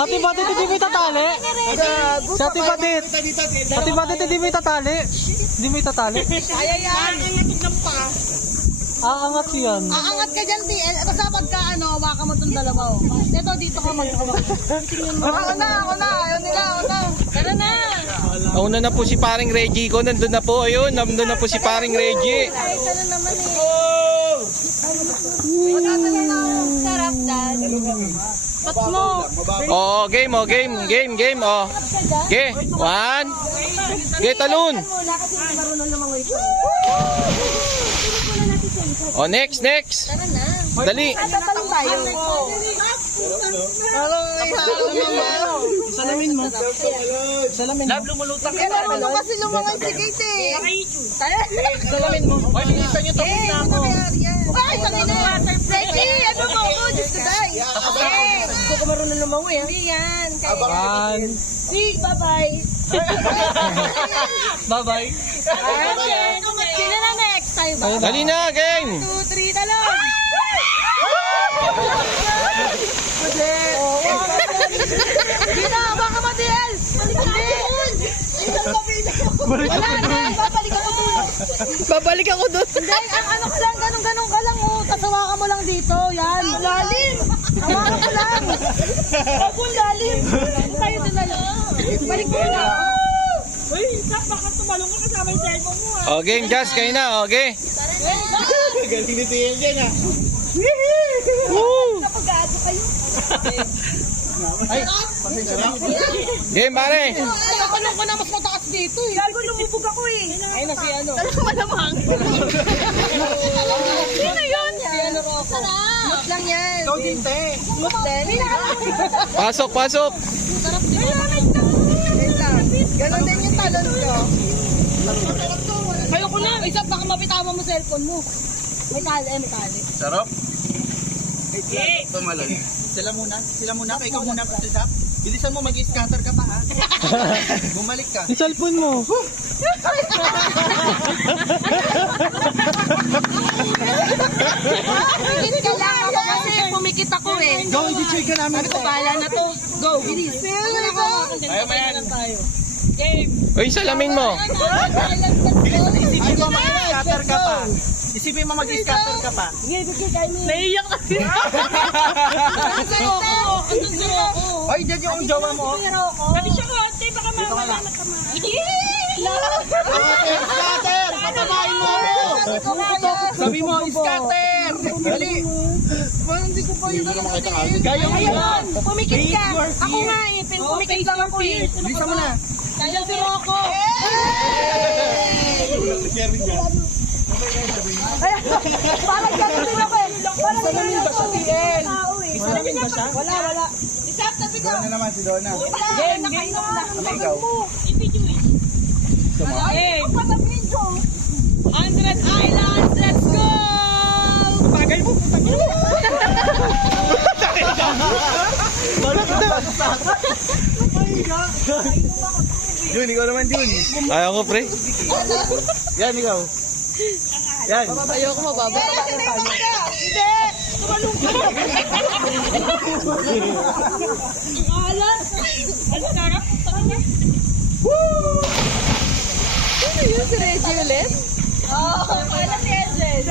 Ate Badit, hindi mo itatali. Si Ate Badit. Ate Badit, hindi mo itatali. Hindi mo itatali. Ayan. Aangat yan. Aangat ka dyan, TL. Basta pagka waka mo itong dalawa. Ito, dito ka mag-awak. Ako na. Ayaw nila, ako na. Tara na. Nauna na po si paring Reggie ko. Nandun na po. Ayun, nandun na po si paring Reggie. Ay, tara naman eh. Sarap, Dan. Ba't mo? Oh, game. Oh. Okay, 1. Okay, talon. Wala kasi marunong lumangoy ko. Oh, next. Tara na. Dali. Tatalong tayo. Salamin mo. Salamin mo. Marunong kasi lumangoy si Kate eh. Salamin mo. Ay, pinita niyo tapos na ako. Ay, sabi na. Reggie, ano mo ako? Diyos ko, day. Hindi ko marunong lumangoy ah. Hindi yan. One. Bye-bye. Bye-bye. Sino na next? Tayo ba? Dali na, game. 2, 3, talon! Dito, baka matiel! Wala na, babalik ako doon. Hindi, ang ano ka lang, ganun ka lang, oh. Tasawakan mo lang dito, yan. Lalim! Hawakan mo lang. Huwag lalim. Tayo doon na lang. Balik mo lang. Uy, baka tumalong ka kasama yung cellphone mo, ah. Oh, game, Jazz. Kayo na, okay. Galing ni TL dyan ah. Napag-aado kayo. Ay, Game, pare. Ayaw ko na mas mataas dito eh. Gago lumubog ako eh. ay na si ano. Talagang malamang. Sino yun? Smooth lang yan. Ikaw din, te. Smooth din. Pasok. Sarap din. Wait lang. Ganon din yung talon ko. Ayoko na. Isa baka mapitawan mo cellphone mo. May tali. Sarap. Tumalon. Sila muna. Ikaw muna. Bilisan mo, mag-scatter ka pa ha. Bumalik ka. Yung cellphone mo. Pumikit ka lang ako kasi pumikit ako eh. Go, i-check ka namin. Bahala na to. Go. Bilis. Ayaw mo yan. Uy, salamin mo. Isipin mo, mag-scatter ka pa. Isipin mo, mag-scatter ka pa. Naiiyak kasi. Ay, dyan yung jowa mo. Sabi siya ko, ate, baka mamaya na tama. Scatter! Patabahin mo ako! Sabi mo, scatter! Dali! Hindi ko pa yun. Kaya mo yun. Ayun, pumikit ka. Ako nga eh, pumikit lang ako eh. Bilisan mo na. Kaya si Rocco. Parang gano'n din ako eh. Parang gano'n ako eh. Salamin ba siya? Wala. Isap, sabi ko. Dona naman si Dona. Game. Nakainom lang. Ano ikaw? Game. 100 Islands, let's go! Bagay mo. Jun, ikaw naman Jun. Ayaw ko, pre. Yan, ikaw. Yan. Ayoko mababa. Hindi! Tumalong ka! Ang alat! Ang sarap! Woo! Sino yun si Reggie ulit? Oo, alam ni Edred.